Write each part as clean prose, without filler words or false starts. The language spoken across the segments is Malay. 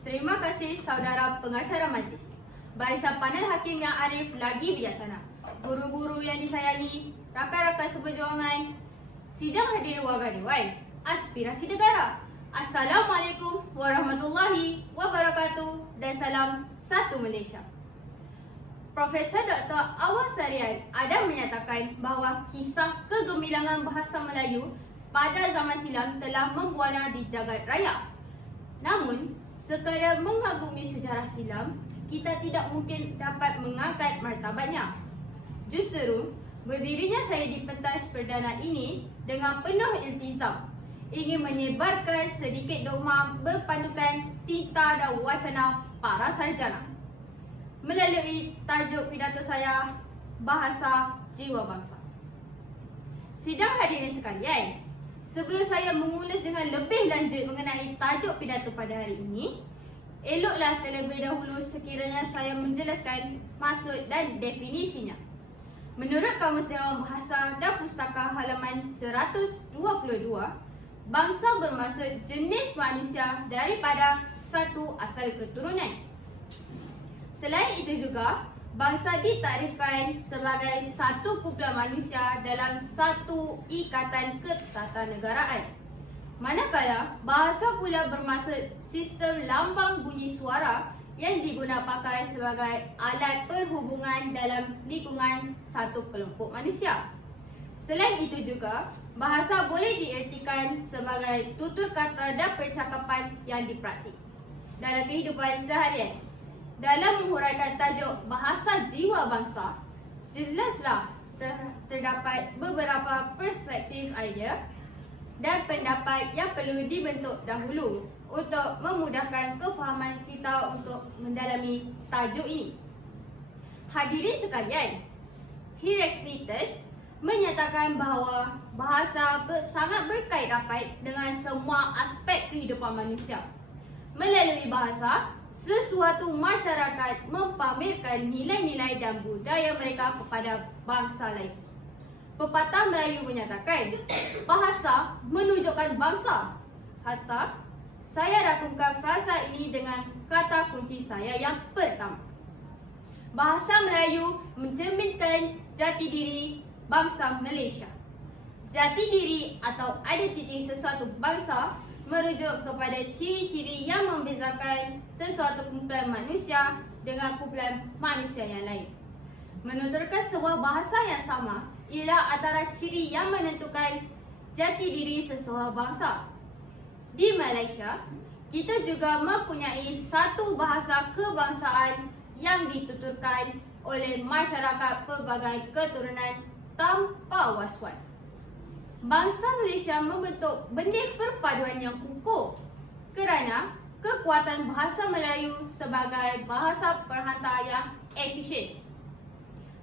Terima kasih saudara pengacara majlis, barisan panel hakim yang arif lagi bijaksana, guru-guru yang disayangi, rakan-rakan seperjuangan, sidang hadirin warga dewan, aspirasi negara. Assalamualaikum warahmatullahi wabarakatuh dan salam satu Malaysia. Profesor Dr. Awal Sarian ada menyatakan bahawa kisah kegemilangan bahasa Melayu pada zaman silam telah membuana di jagat raya. Namun, sekadar mengagumi sejarah silam, kita tidak mungkin dapat mengangkat martabatnya. Justeru, berdirinya saya di pentas perdana ini dengan penuh iltizam, ingin menyebarkan sedikit dogma berpandukan tinta dan wacana para sarjana. Melalui tajuk pidato saya, Bahasa Jiwa Bangsa. Sidang hadirin sekalian, sebelum saya mengulas dengan lebih lanjut mengenai tajuk pidato pada hari ini, eloklah terlebih dahulu sekiranya saya menjelaskan maksud dan definisinya. Menurut Kamus Dewan Bahasa dan Pustaka halaman 122, bangsa bermaksud jenis manusia daripada satu asal keturunan. Selain itu juga, bangsa ditakdirkan sebagai satu kumpulan manusia dalam satu ikatan ketatanegaraan. Manakala, bahasa pula bermaksud sistem lambang bunyi suara yang digunakan pakai sebagai alat perhubungan dalam lingkungan satu kelompok manusia. Selain itu juga, bahasa boleh diertikan sebagai tutur kata dan percakapan yang dipraktik dalam kehidupan seharian. Dalam menguraikan tajuk Bahasa Jiwa Bangsa, jelaslah terdapat beberapa perspektif idea dan pendapat yang perlu dibentuk dahulu untuk memudahkan kefahaman kita untuk mendalami tajuk ini. Hadirin sekalian, Heraclitus menyatakan bahawa bahasa sangat berkait rapat dengan semua aspek kehidupan manusia. Melalui bahasa, sesuatu masyarakat mempamerkan nilai-nilai dan budaya mereka kepada bangsa lain. Pepatah Melayu menyatakan, bahasa menunjukkan bangsa. Hatta, saya rangkumkan frasa ini dengan kata kunci saya yang pertama. Bahasa Melayu mencerminkan jati diri bangsa Malaysia. Jati diri atau identiti sesuatu bangsa merujuk kepada ciri-ciri yang membezakan sesuatu kumpulan manusia dengan kumpulan manusia yang lain. Menuturkan sebuah bahasa yang sama ialah antara ciri yang menentukan jati diri sesebuah bangsa. Di Malaysia, kita juga mempunyai satu bahasa kebangsaan yang dituturkan oleh masyarakat pelbagai keturunan tanpa was-was. Bangsa Malaysia membentuk benih perpaduan yang kukuh kerana kekuatan bahasa Melayu sebagai bahasa perhantar yang efisien.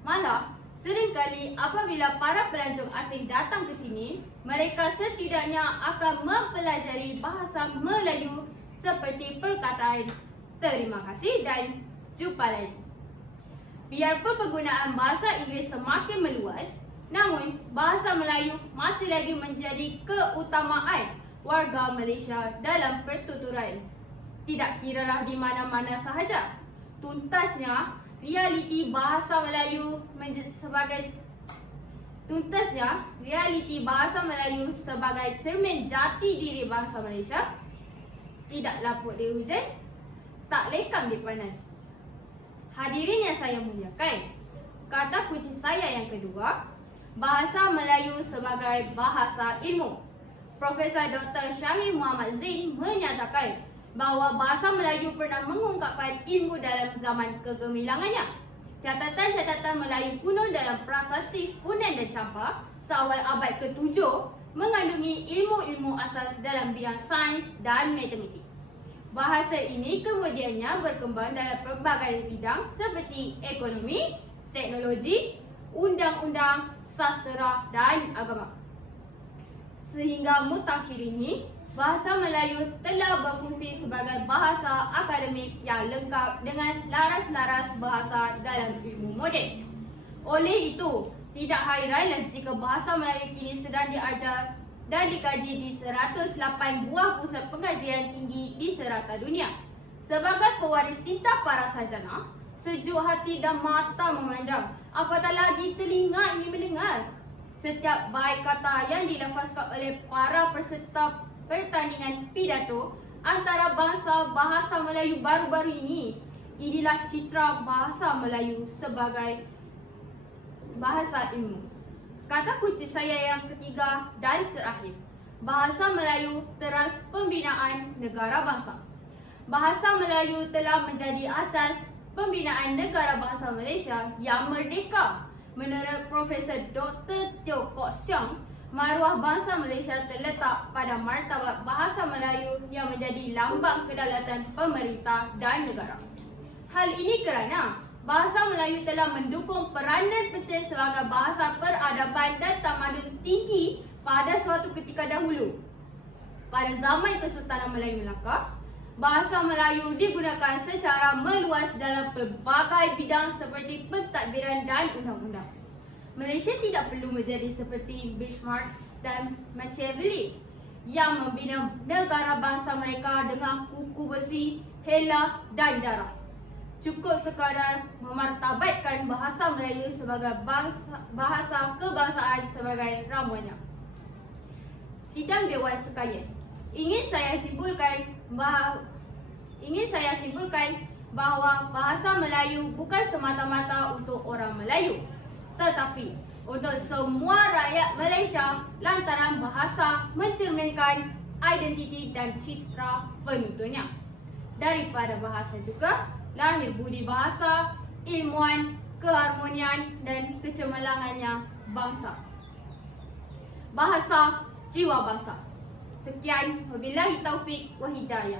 Malah, seringkali apabila para pelancong asing datang ke sini, mereka setidaknya akan mempelajari bahasa Melayu seperti perkataan terima kasih dan jumpa lagi. Biarpun penggunaan bahasa Inggeris semakin meluas, namun, bahasa Melayu masih lagi menjadi keutamaan warga Malaysia dalam pertuturan. Tidak kiralah di mana-mana sahaja. Tuntasnya, realiti bahasa Melayu sebagai cermin jati diri bangsa Malaysia tidak lapuk di hujan, tak lekang di panas. Hadirin yang saya muliakan, kata kunci saya yang kedua, bahasa Melayu sebagai bahasa ilmu. Profesor Dr. Syahir Muhammad Zain menyatakan bahawa bahasa Melayu pernah mengungkapkan ilmu dalam zaman kegemilangannya. Catatan-catatan Melayu kuno dalam prasasti Funan dan Champa seawal abad ke-7 mengandungi ilmu-ilmu asas dalam bidang sains dan matematik. Bahasa ini kemudiannya berkembang dalam pelbagai bidang seperti ekonomi, teknologi, undang-undang, sastera dan agama. Sehingga mutakhir ini, bahasa Melayu telah berfungsi sebagai bahasa akademik yang lengkap dengan laras-laras bahasa dalam ilmu moden. Oleh itu, tidak hairanlah jika bahasa Melayu kini sedang diajar dan dikaji di 108 buah pusat pengajian tinggi di serata dunia. Sebagai pewaris tinta para sarjana, sejuk hati dan mata memandang, apatah lagi telinga ingin mendengar. Setiap baik kata yang dilafazkan oleh para peserta pertandingan pidato antara bangsa bahasa Melayu baru-baru ini, inilah citra bahasa Melayu sebagai bahasa ilmu. Kata kunci saya yang ketiga dan terakhir, bahasa Melayu teras pembinaan negara bangsa. Bahasa Melayu telah menjadi asas pembinaan negara bangsa Malaysia yang merdeka. Menurut Profesor Dr. Teo Kok Siang, maruah bangsa Malaysia terletak pada martabat bahasa Melayu yang menjadi lambang kedaulatan pemerintah dan negara. Hal ini kerana bahasa Melayu telah mendukung peranan penting sebagai bahasa peradaban dan tamadun tinggi pada suatu ketika dahulu. Pada zaman Kesultanan Melayu Melaka, bahasa Melayu digunakan secara meluas dalam pelbagai bidang seperti pentadbiran dan undang-undang. Malaysia tidak perlu menjadi seperti Bismarck dan Machiavelli yang membina negara bangsa mereka dengan kuku besi, hela dan darah. Cukup sekadar memartabatkan bahasa Melayu sebagai bahasa kebangsaan sebagai ramuannya. Sidang Dewan sekalian, ingin saya simpulkan bahawa bahasa Melayu bukan semata-mata untuk orang Melayu, tetapi untuk semua rakyat Malaysia lantaran bahasa mencerminkan identiti dan citra penuturnya. Daripada bahasa juga lahir budi bahasa, ilmuwan, keharmonian dan kecemerlangannya bangsa. Bahasa jiwa bangsa. Sekian, wabillahi taufik wa hidayah.